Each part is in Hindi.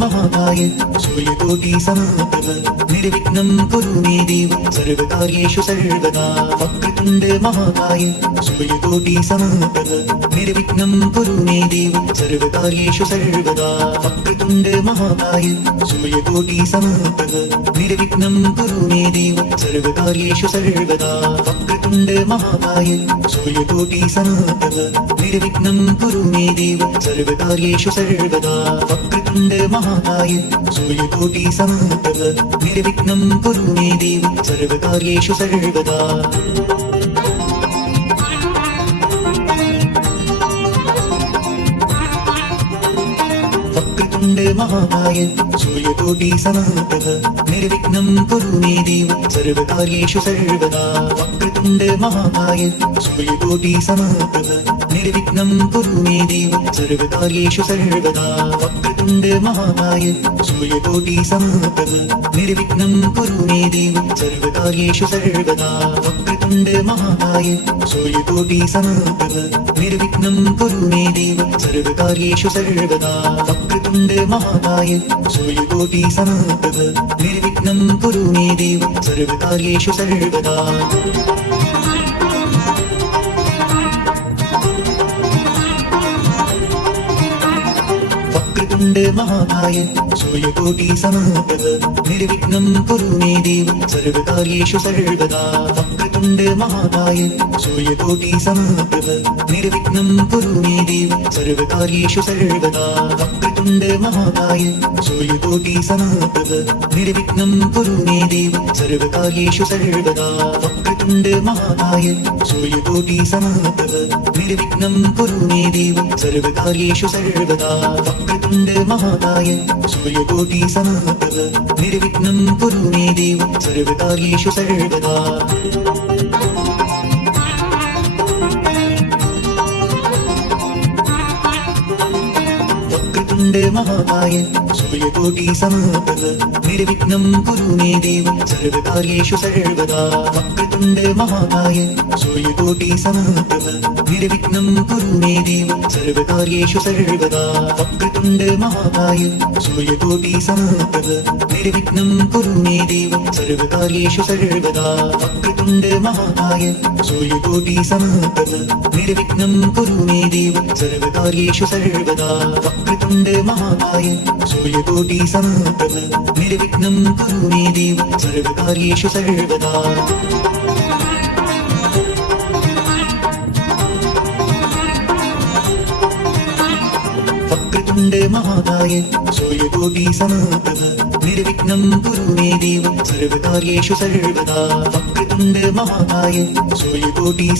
महाकाय सूर्यकोटि समप्रभ निर्विघ्नं कुरु मे देव सर्वकार्येषु सर्वदा वक्रतुण्ड महाकाय सूर्यकोटि समप्रभ निर्विघ्नं कुरु मे देव सर्वकार्येषु सर्वदा वक्रतुण्ड महाकाय सूर्यकोटि समप्रभ निर्विघ्नं कुरु मे देव सर्वकार्येषु सर्वदा वक्रतुण्ड महाकाय सूर्यकोटि समप्रभ निर्विघ्नं कुरु मे देव सर्वकार्येषु सर्वदा वक्रतुण्ड महाकाय सूर्यकोटि समप्रभ निर्विघ्नं कुरु मे देव सर्वकार्येषु सर्वदा वक्रतुण्ड महाकाय सूर्यकोटि समप्रभ निर्विघ्नं कुरु मे देव सर्वकार्येषु सर्वदा वक्रतुण्ड महाकाय सूर्यकोटि समप्रभ निर्विघ्नं कुरु मे देव सर्वकार्येषु सर्वदा वक्रतुण्ड महाकाय सूर्यकोटि समप्रभ निर्विघ्नं कुरु मे देव सर्वकार्येषु सर्वदा वक्रतुण्ड महाकाय सूर्यकोटि समप्रभ निर्विघ्नं कुरु मे देव सर्वकार्येषु सर्वदा वक्रतुण्ड महाकाय सूर्यकोटि समप्रभ निर्विघ्नं कुरु मे देव सर्वकार्येषु सर्वदा वक्रतुण्ड महाकाय सूर्यकोटि समप्रभ निर्विघ्नं कुरु मे देव सर्वकार्येषु सर्वदा वक्रतुण्ड महाकाय सूर्यकोटि समप्रभ निर्विघ्नं कुरु मे देव सर्वकार्येषु सर्वदा वक्रतुण्ड महाकाय सूर्यकोटि समप्रभ निर्विघ्नं कुरु मे देव सर्वकार्येषु सर्वदा वक्रतुण्ड महाकाय सूर्यकोटि समप्रभ निर्विघ्नं कुरु मे देव सर्वकार्येषु सर्वदा वक्रतुण्ड महाकाय सूर्यकोटि समप्रभ निर्विघ्नं कुरु मे देव सर्वकार्येषु सर्वदा वक्रतुण्ड महाकाय सूर्यकोटि समप्रभ निर्विघ्नं कुरु मे देव सर्वकार्येषु सर्वदा वक्रतुण्ड महाकाय सूर्यकोटि समप्रभ निर्विघ्नं कुरु मे देव सर्वकार्येषु सर्वदा वक्रतुण्ड महाकाय सूर्यकोटि समप्रभ निर्विघ्नं कुरु मे देव सर्वकार्येषु सर्वदा वक्रतुण्ड महाकाय सूर्यकोटि समप्रभ निर्विघ्नं कुरु मे देव सर्वकार्येषु सर्वदा वक्रतुण्ड महाकाय सूर्यकोटि समप्रभ निर्विघ्नं कुरु मे देव सर्वकार्येषु सर्वदा वक्रतुण्ड महाकाय सूर्यकोटि समप्रभ निर्विघ्नं कुरु मे देव सर्वकार्येषु सर्वदा वक्रतुण्ड महाकाय सूर्यकोटि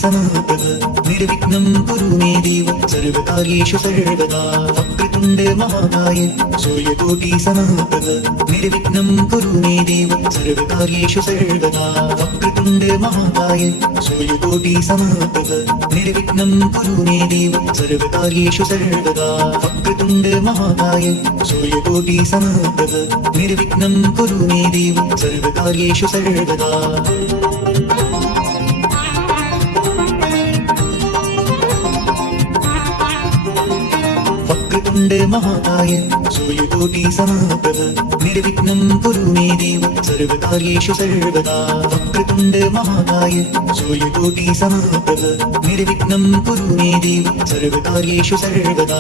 समप्रभ निर्विघ्नं कुरु मे देव सर्वकार्येषु सर्वदा वक्रतुण्ड महाकाय सूर्यकोटि समप्रभ निर्विघ्नं कुरु मे देव सर्वकार्येषु सर्वदा वक्रतुण्ड महाकाय सूर्यकोटि समप्रभ निर्विघ्नं कुरु मे देव सर्वकार्येषु सर्वदा वक्रतुण्ड महाकाय सूर्यकोटि समप्रभ निर्विघ्नं कुरु मे देव सर्वकार्येषु सर्वदा वक्रतुण्ड महाकाय सूर्यकोटि समप्रभ निर्विघ्नं कुरु मे देव सर्वकार्येषु सर्वदा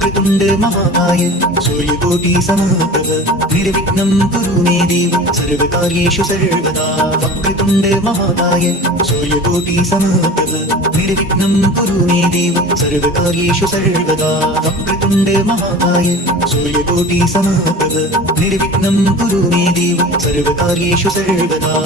वक्रतुण्ड महाकाय सूर्यकोटि समप्रभ निर्विघ्नं कुरु मे देव सर्वकार्येषु सर्वदा वक्रतुण्ड महाकाय सूर्यकोटि समप्रभ निर्विघ्नं कुरु मे देव सर्वकार्येषु सर्वदा वक्रतुण्ड महाकाय सूर्यकोटि समप्रभ निर्विघ्नं कुरु मे देव सर्वकार्येषु सर्वदा वक्रतुण्ड महाकाय सूर्यकोटि समप्रभ निर्विघ्नं कुरु मे देव सर्वकार्येषु सर्वदा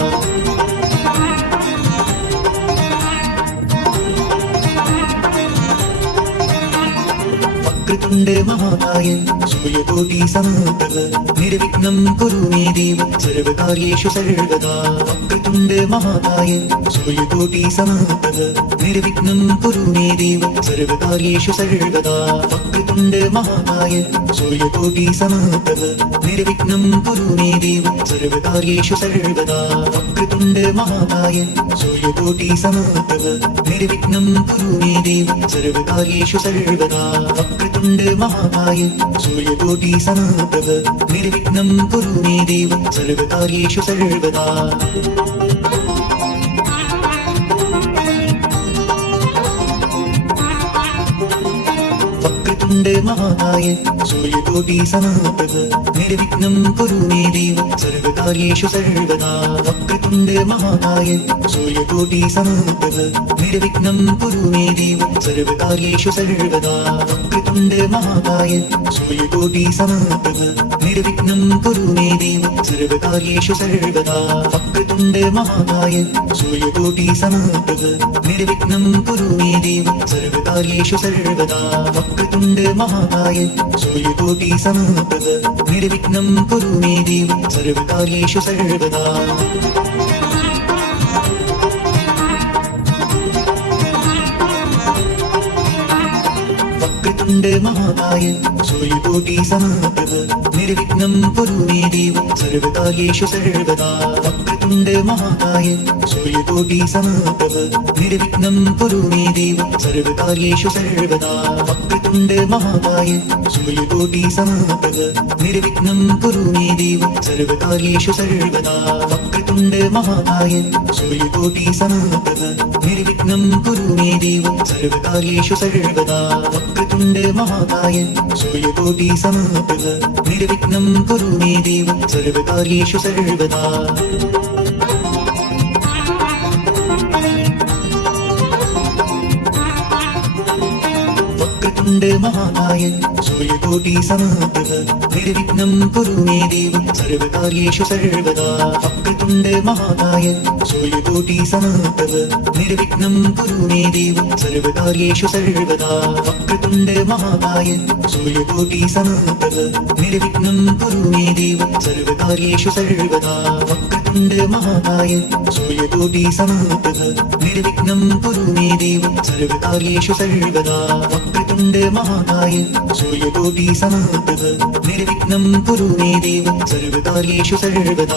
वक्रतुण्ड महाकाय सूर्यकोटि समप्रभ निर्विघ्नं कुरु मे देव सर्वकार्येषु सर्वदा वक्रतुण्ड महाकाय सूर्यकोटि समप्रभ निर्विघ्नं कुरु मे देव सर्वकार्येषु सर्वदा वक्रतुण्ड महाकाय सूर्यकोटि समप्रभ निर्विघ्नं कुरु मे देव सर्वकार्येषु सर्वदा वक्रतुण्ड महाकाय सूर्यकोटि समप्रभ निर्विघ्नं कुरु मे देव सर्वकार्येषु सर्वदा वक्रतुण्ड वक्रतुण्ड महाकाय सूर्यकोटि समप्रभ निर्विघ्नं कुरु मे देव सर्वकार्येषु सर्वदा। वक्रतुण्ड महाकाय सूर्यकोटि समप्रभ निर्विघ्नं कुरु मे देव सर्वकार्येषु सर्वदा। वक्रतुण्ड महाकाय सूर्यकोटि समप्रभ निर्विघ्नं कुरु मे देव सर्वकार्येषु सर्वदा। वक्रतुण्ड महाकाय सूर्यकोटि समप्रभ निर्विघ्नं कुरु मे देव सर्वकार्येषु सर्वदा। वक्रतुण्ड महाकाय सूर्यकोटि समप्रभ निर्विघ्नं कुरु मे देव सर्वकार्येषु सर्वदा। वक्रतुण्ड महाकाय सूर्यकोटि समप्रभ निर्विघ्नं कुरु मे देव सर्वकार्येषु सर्वदा। वक्रतुण्ड महाकाय सूर्यकोटि समप्रभ निर्विघ्नं कुरु मे देव सर्वकार्येषु सर्वदा। वक्रतुण्ड महाकाय सूर्यकोटि समप्रभ निर्विघ्नं कुरु मे देव सर्वकार्येषु सर्वदा। वक्रतुण्ड महाकाय सूर्यकोटि समप्रभ निर्विघ्नं कुरु मे देव सर्वकार्येषु सर्वदा। वक्रतुण्ड महाकाय सूर्यकोटि समप्रभ निर्विघ्नं कुरु मे देव सर्वकार्येषु सर्वदा। वक्रतुण्ड महाकाय सूर्यकोटि समप्रभ निर्विघ्नं कुरु मे देव सर्वकार्येषु सर्वदा। वक्रतुण्ड महाकाय सूर्यकोटि समप्रभ निर्विघ्नं कुरु मे देव सर्वकार्येषु सर्वदा। वक्रतुण्ड महाकाय सूर्यकोटि समप्रभ निर्विघ्नं कुरु मे देव सर्वकार्येषु सर्वदा। वक्रतुण्ड महाकाय सूर्यकोटि समप्रभ निर्विघ्नं कुरु मे देव सर्वकार्येषु सर्वदा। वक्रतुण्ड महाकाय सूर्यकोटि समप्रभ निर्विघ्नं कुरु मे देव सर्वकार्येषु सर्वदा। वक्रतुण्ड महाकाय सूर्यकोटि समप्रभ निर्विघ्नं कुरु मे देव सर्वकार्येषु सर्वदा।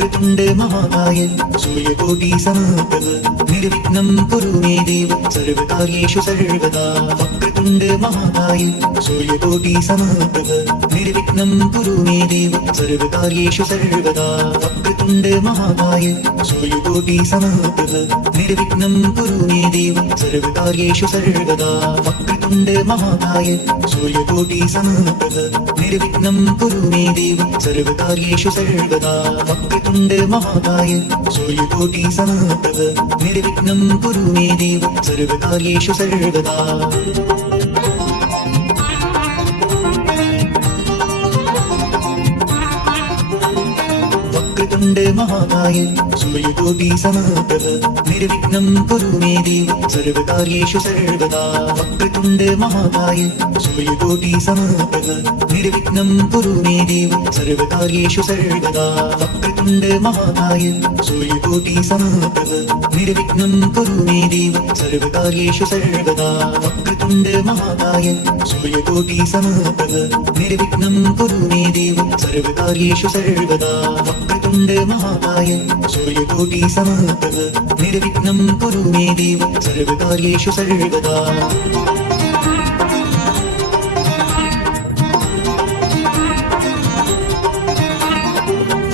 वक्रतुण्ड महाकाय सूर्यकोटि समप्रभ निर्विघ्नं कुरु मे देव सर्वकार्येषु सर्वदा। वक्रतुण्ड महाकाय सूर्यकोटि समप्रभ निर्विघ्नं कुरु मे देव सर्वकार्येषु सर्वदा। वक्रतुण्ड महाकाय सूर्यकोटि समप्रभ निर्विघ्नं कुरु मे देव सर्वकार्येषु सर्वदा। वक्रतुण्ड महाकाय सूर्यकोटि समप्रभ निर्विघ्नं कुरु मे देव सर्वकार्येषु सर्वदा। वक्रतुण्ड महाकाय सूर्यकोटि समप्रभ निर्विघ्नं कुरु मे देव सर्वकार्येषु सर्वदा। वक्रतुण्ड महाकाय सूर्यकोटि समप्रभ निर्विघ्नं कुरु मे देव सर्वकार्येषु सर्वदा। वक्रतुण्ड महाकाय सूर्यकोटि समप्रभ निर्विघ्नं कुरु मे देव सर्वकार्येषु सर्वदा। वक्रतुण्ड महाकाय सूर्यकोटि समप्रभ निर्विघ्नं कुरु मे देव सर्वकार्येषु सर्वदा। वक्रतुण्ड महाकाय सूर्यकोटि समप्रभ निर्विघ्नं कुरु मे देव सर्वकार्येषु सर्वदा। वक्रतुण्ड महाकाय सूर्यकोटि समप्रभ निर्विघ्नं कुरु मे देव सर्वकार्येषु सर्वदा।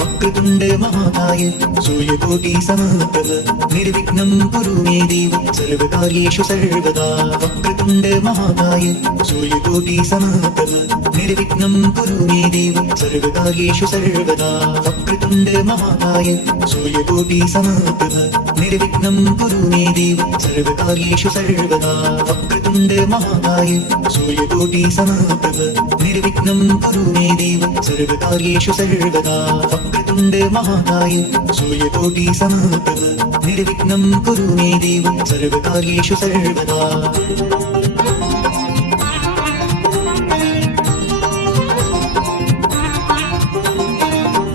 वक्रतुण्ड महाकाय सूर्यकोटि समप्रभ निर्विघ्नं कुरु मे देव सर्वकार्येषु सर्वदा। वक्रतुण्ड महाकाय सूर्यकोटि समप्रभ निर्विघ्नं कुरु मे देव सर्वकार्येषु सर्वदा। वक्रतुण्ड महाकाय सूर्यकोटि समप्रभ निर्विघ्नं कुरु मे देव सर्वकार्येषु सर्वदा। वक्रतुण्ड महाकाय सूर्यकोटि समप्रभ निर्विघ्नं कुरु मे देव सर्वकार्येषु सर्वदा। वक्रतुण्ड महाकाय सूर्यकोटि समप्रभ निर्विघ्नं कुरु मे देव सर्वकार्येषु सर्वदा।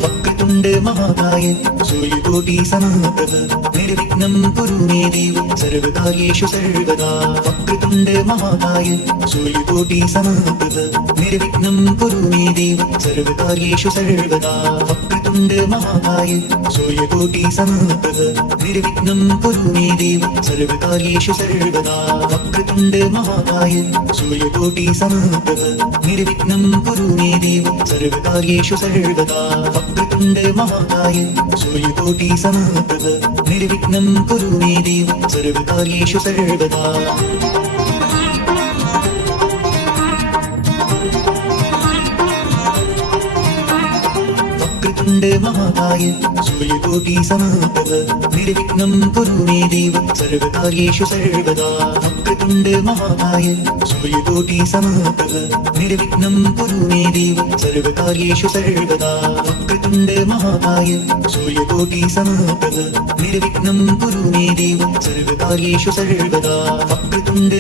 वक्रतुण्ड महाकाय सूर्यकोटि समप्रभ निर्विघ्नं कुरु मे देव सर्वकार्येषु सर्वदा वक्रतुण्ड महाकाय सूर्यकोटि समप्रभ निर्विघ्नं कुरु मे देव सर्वकार्येषु सर्वदा वक्रतुण्ड महाकाय सूर्यकोटि समप्रभ निर्विघ्नं कुरु मे देव सर्वकार्येषु सर्वदा वक्रतुण्ड महाकाय सूर्यकोटि समप्रभ निर्विघ्नं कुरु मे देव सर्वकार्येषु सर्वदा वक्रतुण्ड महाकाय सूर्यकोटि समप्रभ निर्विघ्नं कुरु मे देव सर्वकार्येषु सर्वदा वक्रतुण्ड महाकाय सूर्यकोटि समप्रभ निर्विघ्नं कुरु मे देव सर्वकार्येषु सर्वदा वक्रतुण्ड महाकाय सूर्यकोटि समप्रभ निर्विघ्नं कुरु मे देव सर्वकार्येषु सर्वदा वक्रतुण्ड महाकाय सूर्यकोटि समप्रभ निर्विघ्नं कुरु मे देव सर्वकार्येषु सर्वदा वक्रतुण्ड